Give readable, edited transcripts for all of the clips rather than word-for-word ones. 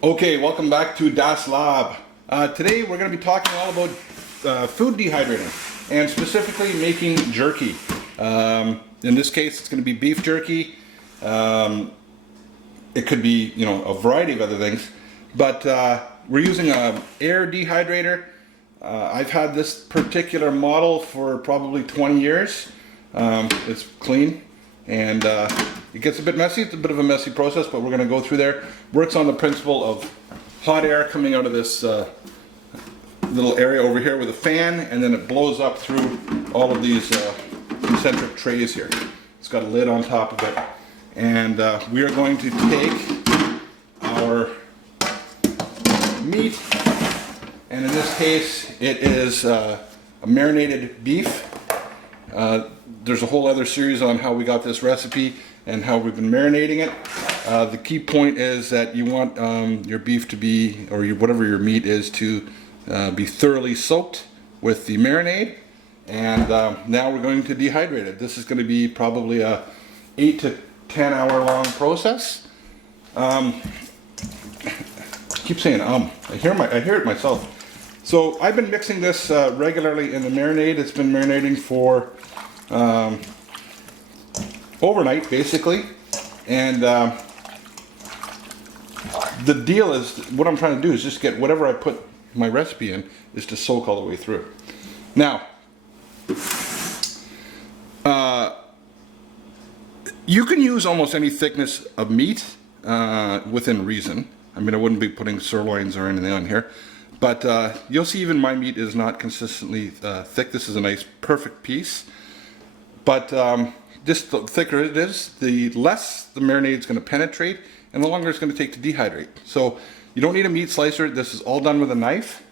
Okay, welcome back to Das Lab. Today we're going to be talking all about food dehydrating and specifically making jerky. In this case, it's going to be beef jerky. It could be, a variety of other things, but we're using an air dehydrator. I've had this particular model for probably 20 years. It's clean and it gets a bit messy. It's a bit of a messy process, but we're going to go through there. Works on the principle of hot air coming out of this little area over here with a fan, and then it blows up through all of these concentric trays here. It's got a lid on top of it, and we are going to take our meat, and in this case it is a marinated beef. There's a whole other series on how we got this recipe and how we've been marinating it. The key point is that you want your beef to be, or whatever your meat is, to be thoroughly soaked with the marinade. And now we're going to dehydrate it. This is going to be probably a 8 to 10 hour long process. I keep saying I hear it myself. So I've been mixing this regularly in the marinade. It's been marinating for overnight, basically. And the deal is, what I'm trying to do is just get whatever I put my recipe in is to soak all the way through. Now, you can use almost any thickness of meat within reason. I mean, I wouldn't be putting sirloins or anything on here, but you'll see even my meat is not consistently thick. This is a nice, perfect piece. But just the thicker it is, the less the marinade is going to penetrate, and the longer it's going to take to dehydrate. So you don't need a meat slicer. This is all done with a knife.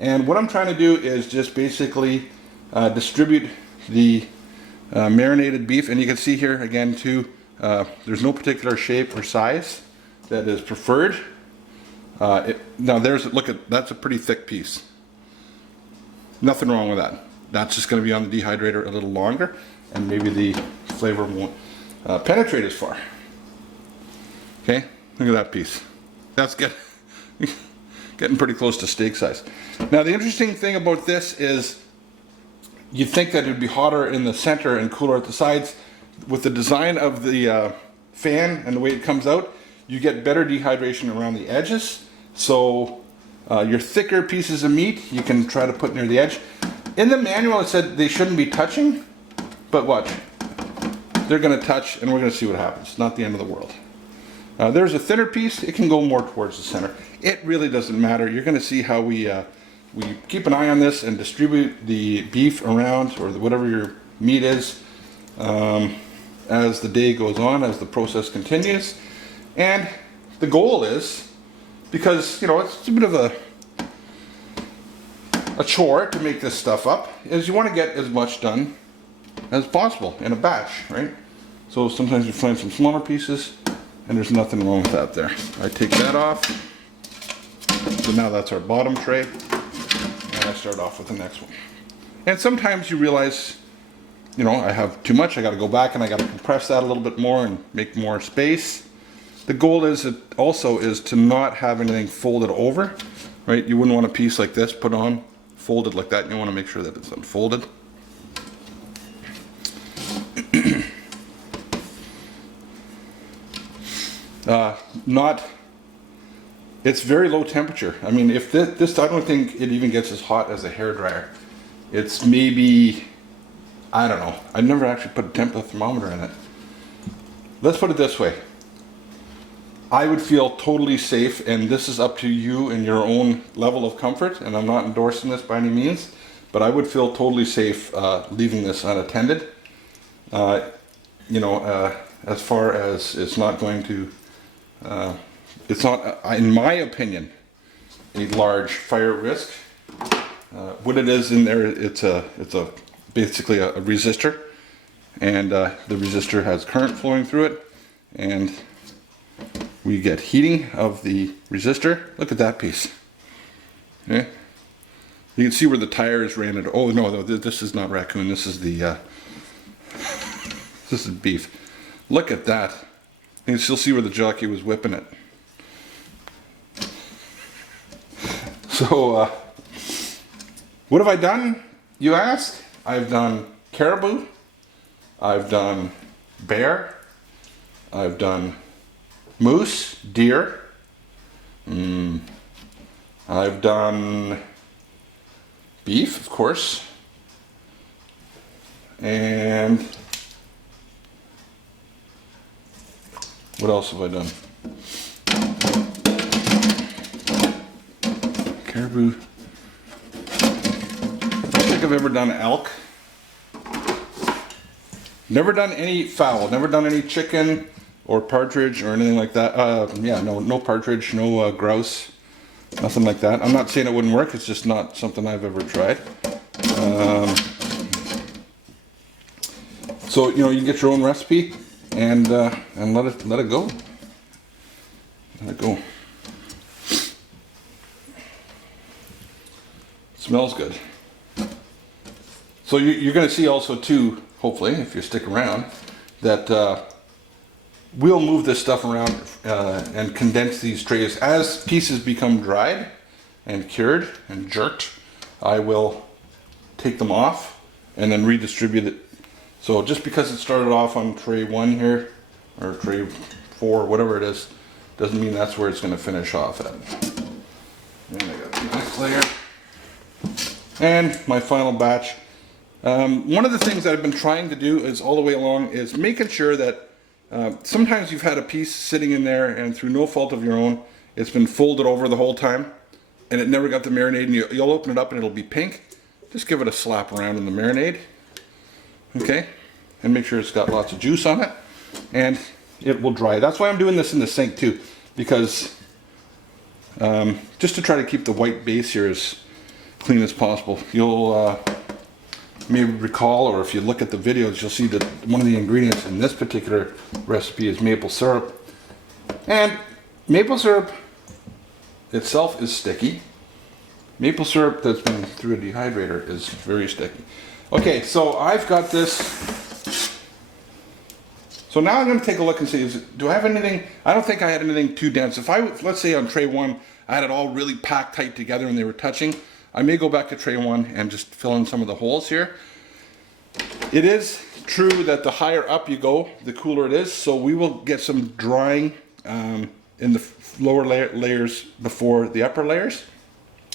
And what I'm trying to do is just basically distribute the marinated beef. And you can see here again too, there's no particular shape or size that is preferred. Now that's a pretty thick piece. Nothing wrong with that. That's just going to be on the dehydrator a little longer, and maybe the flavor won't penetrate as far. Okay, look at that piece. That's getting pretty close to steak size. Now the interesting thing about this is you'd think that it would be hotter in the center and cooler at the sides. With the design of the fan and the way it comes out, you get better dehydration around the edges. So your thicker pieces of meat you can try to put near the edge. In the manual it said they shouldn't be touching, but watch. They're going to touch and we're going to see what happens. Not the end of the world. There's a thinner piece. It can go more towards the center. It really doesn't matter. You're going to see how we keep an eye on this and distribute the beef around, or whatever your meat is, as the day goes on, as the process continues. And the goal is, because it's a bit of a chore to make this stuff up, is you want to get as much done as possible in a batch, right? So sometimes you find some smaller pieces, and there's nothing wrong with that there. I take that off. So now that's our bottom tray, and I start off with the next one. And sometimes you realize, I have too much. I got to go back and I got to compress that a little bit more and make more space. The goal is to not have anything folded over, right? You wouldn't want a piece like this put on folded like that. You want to make sure that it's unfolded. It's very low temperature. I mean, if this, I don't think it even gets as hot as a hairdryer. It's maybe, I don't know. I've never actually put a thermometer in it. Let's put it this way. I would feel totally safe, and this is up to you and your own level of comfort, and I'm not endorsing this by any means, but I would feel totally safe leaving this unattended. As far as it's not going to, it's not, in my opinion, a large fire risk. What it is in there, it's basically a resistor, and the resistor has current flowing through it, and we get heating of the resistor. Look at that piece. Okay? You can see where the tires ran into. Oh no, this is not raccoon. This is the this is beef. Look at that. You can still see where the jockey was whipping it. So, what have I done, you ask? I've done caribou, I've done bear, I've done moose, deer, I've done beef, of course, and what else have I done? Caribou. I don't think I've ever done elk. Never done any fowl. Never done any chicken or partridge or anything like that. Yeah, no partridge, no grouse, nothing like that. I'm not saying it wouldn't work. It's just not something I've ever tried. So you know, you get your own recipe and let it go. Let it go. Smells good. So you're going to see also too, hopefully, if you stick around, that we'll move this stuff around and condense these trays. As pieces become dried and cured and jerked, I will take them off and then redistribute it. So just because it started off on tray 1 here, or tray 4, whatever it is, doesn't mean that's where it's going to finish off at. And I got the next layer. And my final batch. One of the things that I've been trying to do is all the way along is making sure that sometimes you've had a piece sitting in there and through no fault of your own, it's been folded over the whole time and it never got the marinade, and you'll open it up and it'll be pink. Just give it a slap around in the marinade. Okay? And make sure it's got lots of juice on it and it will dry. That's why I'm doing this in the sink too, because just to try to keep the white base here as clean as possible. You'll maybe recall, or if you look at the videos, you'll see that one of the ingredients in this particular recipe is maple syrup. And maple syrup itself is sticky. Maple syrup that's been through a dehydrator is very sticky. Okay, so I've got this. So now I'm going to take a look and see, do I have anything? I don't think I had anything too dense. If let's say on tray 1, I had it all really packed tight together and they were touching, I may go back to tray 1 and just fill in some of the holes here. It is true that the higher up you go, the cooler it is, so we will get some drying in the lower layers before the upper layers,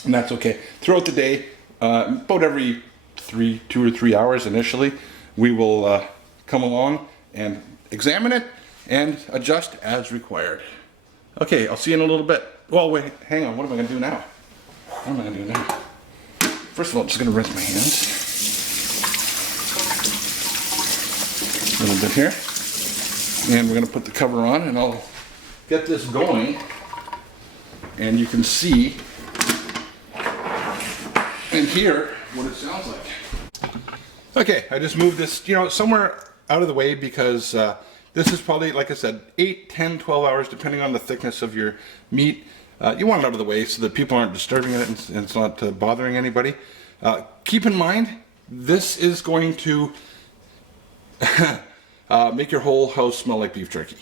and that's okay. Throughout the day, about every 2 or 3 hours initially, we will come along and examine it and adjust as required. Okay, I'll see you in a little bit. Well, wait, hang on, what am I going to do now? What am I going to do now? First of all, I'm just going to rinse my hands a little bit here. And we're going to put the cover on and I'll get this going. And you can see and hear what it sounds like. Okay, I just moved this, somewhere out of the way because this is probably, like I said, 8, 10, 12 hours, depending on the thickness of your meat. You want it out of the way so that people aren't disturbing it and it's not bothering anybody. Keep in mind, this is going to make your whole house smell like beef jerky.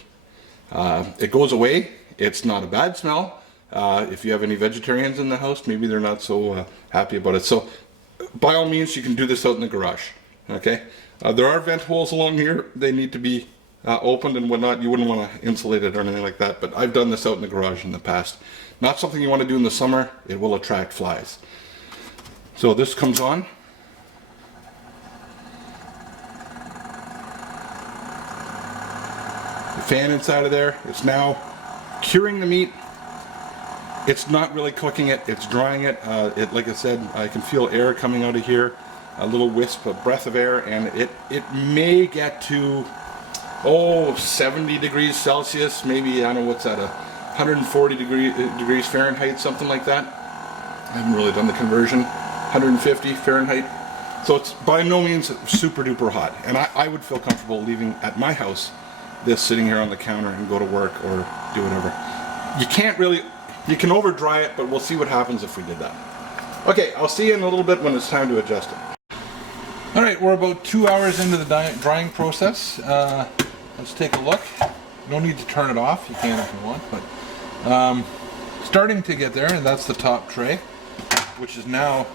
It goes away. It's not a bad smell. If you have any vegetarians in the house, maybe they're not so happy about it. So by all means, you can do this out in the garage. Okay. There are vent holes along here. They need to be opened and whatnot. You wouldn't want to insulate it or anything like that, but I've done this out in the garage in the past. Not something you want to do in the summer. It will attract flies. So this comes on. The fan inside of there, it's now curing the meat. It's not really cooking it, it's drying it. Like I said, I can feel air coming out of here, a little wisp, a breath of air, and it may get to 70 degrees Celsius, maybe, I don't know what's that, 140 degrees Fahrenheit, something like that. I haven't really done the conversion. 150 Fahrenheit. So it's by no means super duper hot. And I would feel comfortable leaving at my house this sitting here on the counter and go to work or do whatever. You can over dry it, but we'll see what happens if we did that. Okay, I'll see you in a little bit when it's time to adjust it. All right, we're about 2 hours into the drying process. Let's take a look. No need to turn it off. You can if you want, but starting to get there, and that's the top tray. which is now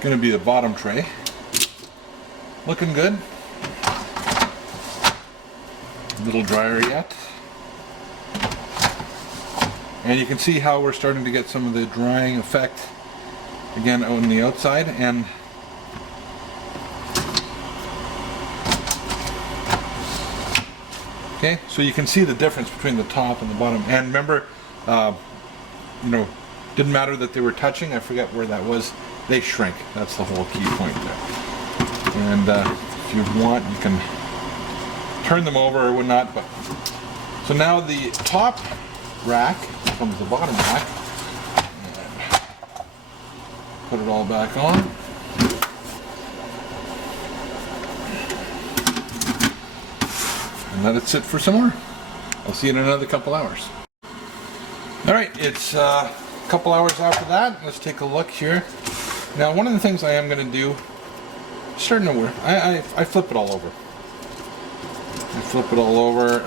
going to be the bottom tray. Looking good. A little drier yet. And you can see how we're starting to get some of the drying effect again on the outside. And okay, so you can see the difference between the top and the bottom. And remember, you know, didn't matter that they were touching. I forget where that was. They shrink. That's the whole key point there. And if you want, you can turn them over or whatnot. But so now the top rack becomes the bottom rack. And put it all back on. And let it sit for some more. I'll see you in another couple hours. Alright, it's a couple hours after that. Let's take a look here. Now, one of the things I am going to do, starting to work, I flip it all over. I flip it all over.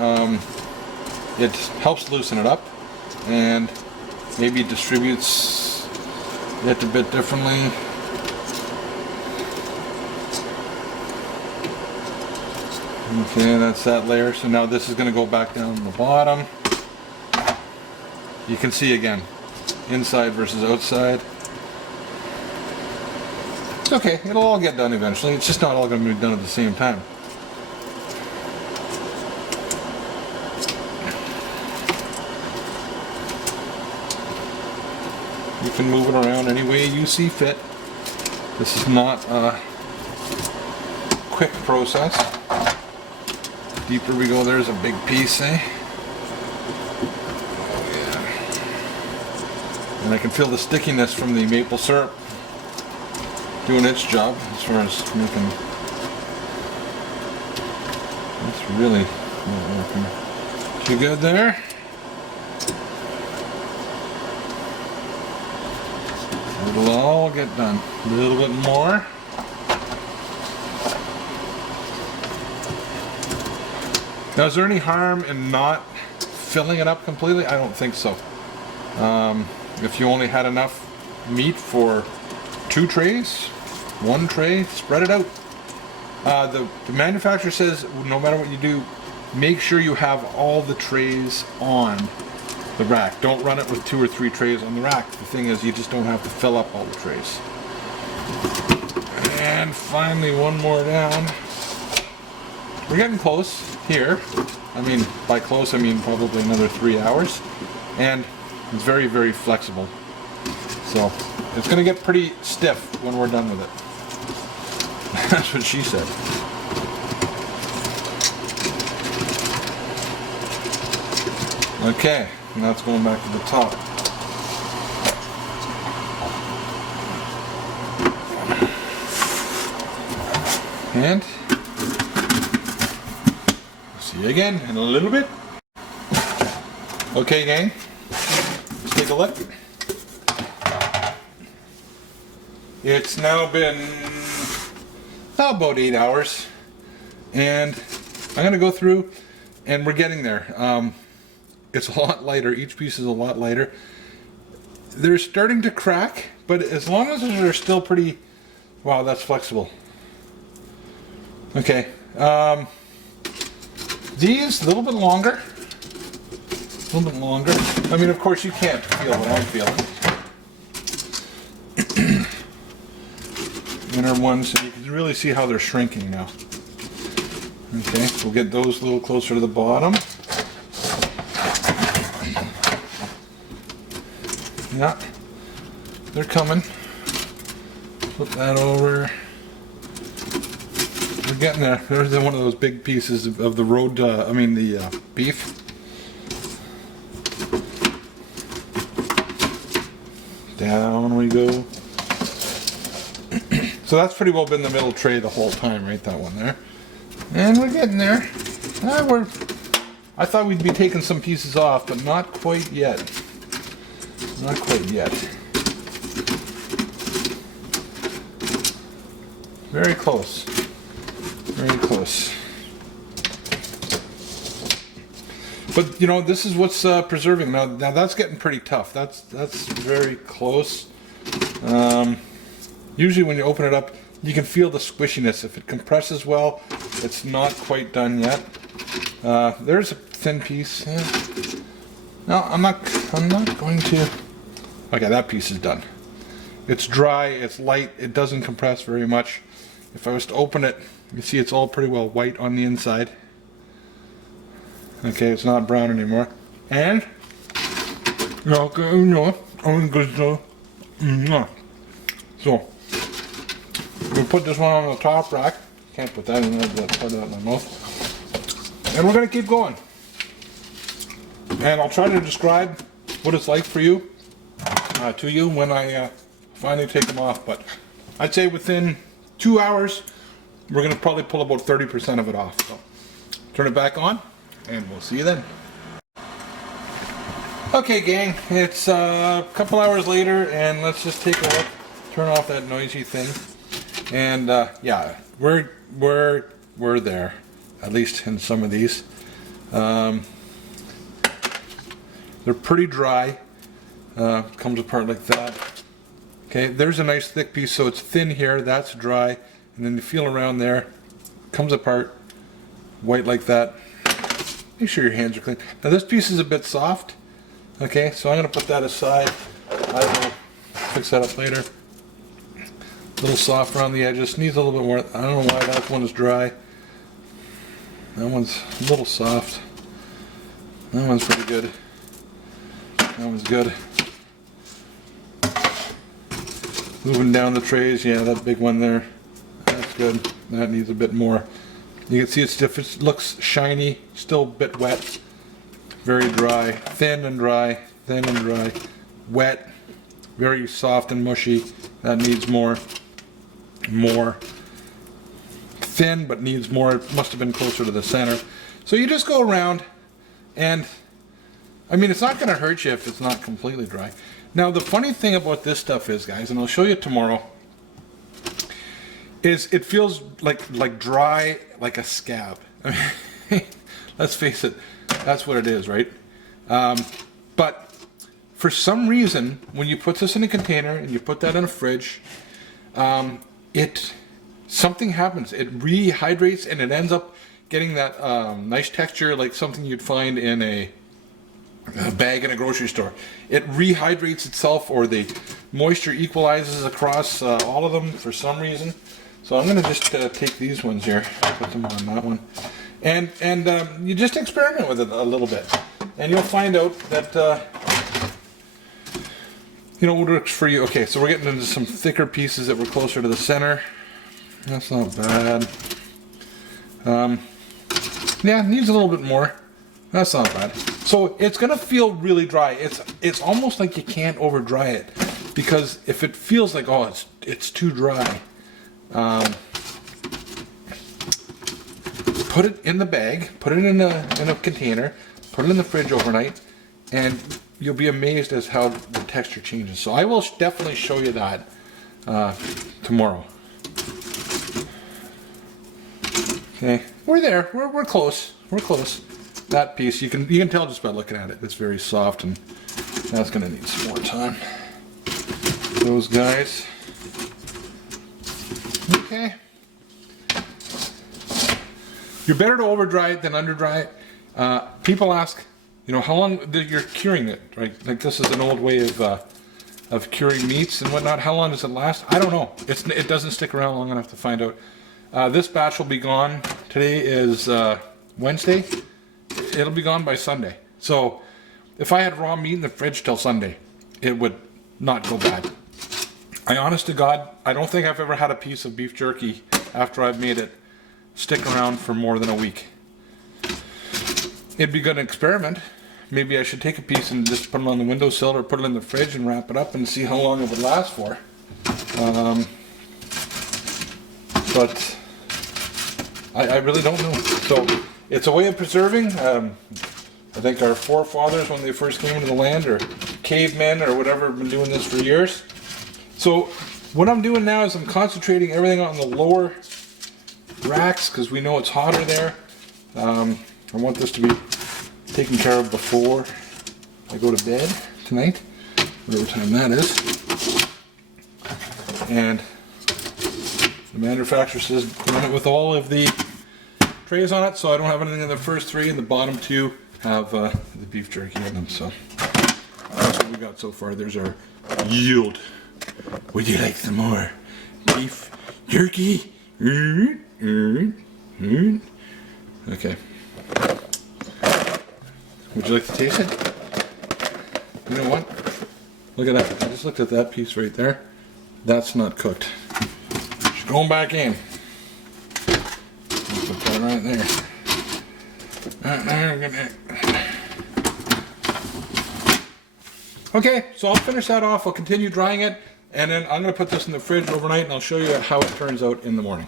It helps loosen it up and maybe distributes it a bit differently. Okay, that's that layer. So now this is going to go back down to the bottom. You can see again, inside versus outside. It's okay, it'll all get done eventually. It's just not all going to be done at the same time. You can move it around any way you see fit. This is not a quick process. Deeper we go, there's a big piece, eh? And I can feel the stickiness from the maple syrup doing its job as far as making. That's really not working too good there. It'll all get done. A little bit more. Now, is there any harm in not filling it up completely? I don't think so. If you only had enough meat for 2 trays, 1 tray, spread it out. The manufacturer says no matter what you do, make sure you have all the trays on the rack. Don't run it with 2 or 3 trays on the rack. The thing is, you just don't have to fill up all the trays. And finally, one more down. We're getting close here. I mean, by close, I mean probably another 3 hours. And it's very, very flexible. So it's going to get pretty stiff when we're done with it. That's what she said. Okay, now it's going back to the top. And see you again in a little bit. Okay, gang. Let's take a look. It's now been about 8 hours, and I'm going to go through, and we're getting there. It's a lot lighter. Each piece is a lot lighter. They're starting to crack, but as long as they're still pretty... Wow, that's flexible. Okay. These, a little bit longer. A little bit longer. I mean, of course, you can't feel what I'm feeling. Inner ones, so you can really see how they're shrinking now. Okay, we'll get those a little closer to the bottom. Yeah, they're coming. Flip that over. We're getting there. There's one of those big pieces of the road, the beef. Down we go. So that's pretty well been the middle tray the whole time, right? That one there. And we're getting there. I thought we'd be taking some pieces off, but not quite yet. Not quite yet. Very close. Very close. But you know, this is what's preserving. Now that's getting pretty tough. That's very close. Usually when you open it up, you can feel the squishiness. If it compresses well, it's not quite done yet. There's a thin piece. No, I'm not going to. Okay, that piece is done. It's dry, it's light, it doesn't compress very much. If I was to open it, you see it's all pretty well white on the inside. Okay, it's not brown anymore. And okay, no, I'm good so. So we'll put this one on the top rack. Can't put that in there, but put that in my mouth. And we're gonna keep going. And I'll try to describe what it's like for you, to you when I finally take them off. But I'd say within 2 hours, we're gonna probably pull about 30% of it off. So turn it back on, and we'll see you then. Okay, gang, it's a couple hours later, and let's just take a look. Turn off that noisy thing, and yeah, we're there, at least in some of these. They're pretty dry. Comes apart like that. Okay, there's a nice thick piece, so it's thin here. That's dry, and then you feel around there. Comes apart, white like that. Make sure your hands are clean. Now this piece is a bit soft. Okay, so I'm gonna put that aside. I will fix that up later. A little soft around the edges. Needs a little bit more. I don't know why that one is dry. That one's a little soft. That one's pretty good. That one's good. Moving down the trays, yeah, that big one there. That's good. That needs a bit more. You can see it's different. It looks shiny, still a bit wet. Very dry, thin and dry, thin and dry. Wet, very soft and mushy. That needs more. More. Thin, but needs more. It must have been closer to the center. So you just go around, and I mean, it's not going to hurt you if it's not completely dry. Now, the funny thing about this stuff is, guys, and I'll show you tomorrow, is it feels like dry, like a scab. I mean, let's face it, that's what it is, right? But for some reason, when you put this in a container and you put that in a fridge, something happens. It rehydrates, and it ends up getting that nice texture, like something you'd find in a bag in a grocery store. It rehydrates itself, or the moisture equalizes across all of them for some reason. So I'm going to just take these ones here, put them on that one, and you just experiment with it a little bit, and you'll find out that you know what works for you. Okay, so we're getting into some thicker pieces that were closer to the center. That's not bad. Yeah, needs a little bit more. That's not bad. So it's gonna feel really dry. It's almost like you can't over dry it, because if it feels like, oh, it's too dry, put it in the bag, put it in a container, put it in the fridge overnight, and you'll be amazed as how the texture changes. So I will definitely show you that tomorrow. Okay, we're there. We're close. We're close. That piece, you can tell just by looking at it. It's very soft, and that's gonna need some more time. Those guys. Okay. You're better to over dry it than under dry it. People ask, you know, how long you're curing it, right? Like, this is an old way of curing meats and whatnot. How long does it last? I don't know. It doesn't stick around long enough to find out. This batch will be gone. Today is Wednesday. It'll be gone by Sunday. So if I had raw meat in the fridge till Sunday, it would not go bad. I honest to God, I don't think I've ever had a piece of beef jerky after I've made it stick around for more than a week. It'd be good to experiment. Maybe I should take a piece and just put it on the windowsill or put it in the fridge and wrap it up and see how long it would last for. But I really don't know. So it's a way of preserving. I think our forefathers, when they first came into the land, or cavemen or whatever, have been doing this for years. So what I'm doing now is I'm concentrating everything on the lower racks, because we know it's hotter there. I want this to be taken care of before I go to bed tonight, whatever time that is. And the manufacturer says run it with all of the trays on it, so I don't have anything in the first 3, and the bottom 2 have the beef jerky in them. So that's what we got so far. There's our yield. Would you like some more beef jerky? Okay. Would you like to taste it? You know what? Look at that. I just looked at that piece right there. That's not cooked. It's going back in. Put that right there. Okay, so I'll finish that off. I'll continue drying it, and then I'm going to put this in the fridge overnight, and I'll show you how it turns out in the morning.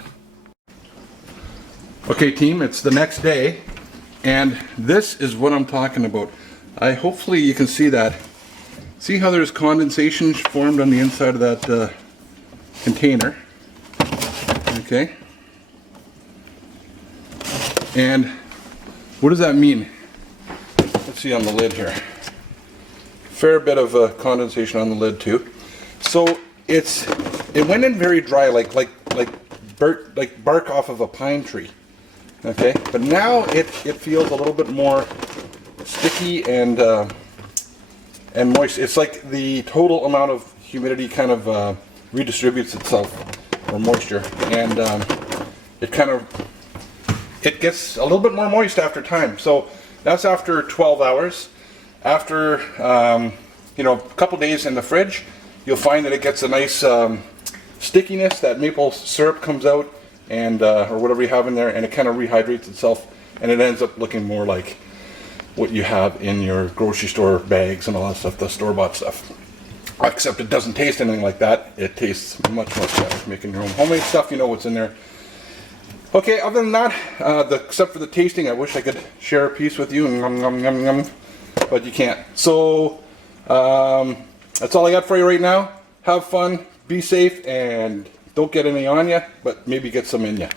Okay, team, it's the next day, and this is what I'm talking about. Hopefully you can see that. See how there's condensation formed on the inside of that container? Okay. And what does that mean? Let's see on the lid here. Fair bit of condensation on the lid too. So it went in very dry, like bark off of a pine tree. Okay, but now it feels a little bit more sticky and moist. It's like the total amount of humidity kind of redistributes itself, or moisture, and it gets a little bit more moist after time. So that's after 12 hours. After a couple days in the fridge, you'll find that it gets a nice stickiness. That maple syrup comes out, and or whatever you have in there, and it kind of rehydrates itself, and it ends up looking more like what you have in your grocery store bags and all that stuff, the store-bought stuff. Except it doesn't taste anything like that. It tastes much, much better. Making your own homemade stuff, you know what's in there. Okay, other than that, except for the tasting, I wish I could share a piece with you, but you can't. So that's all I got for you right now. Have fun, be safe, and don't get any on you, but maybe get some in you.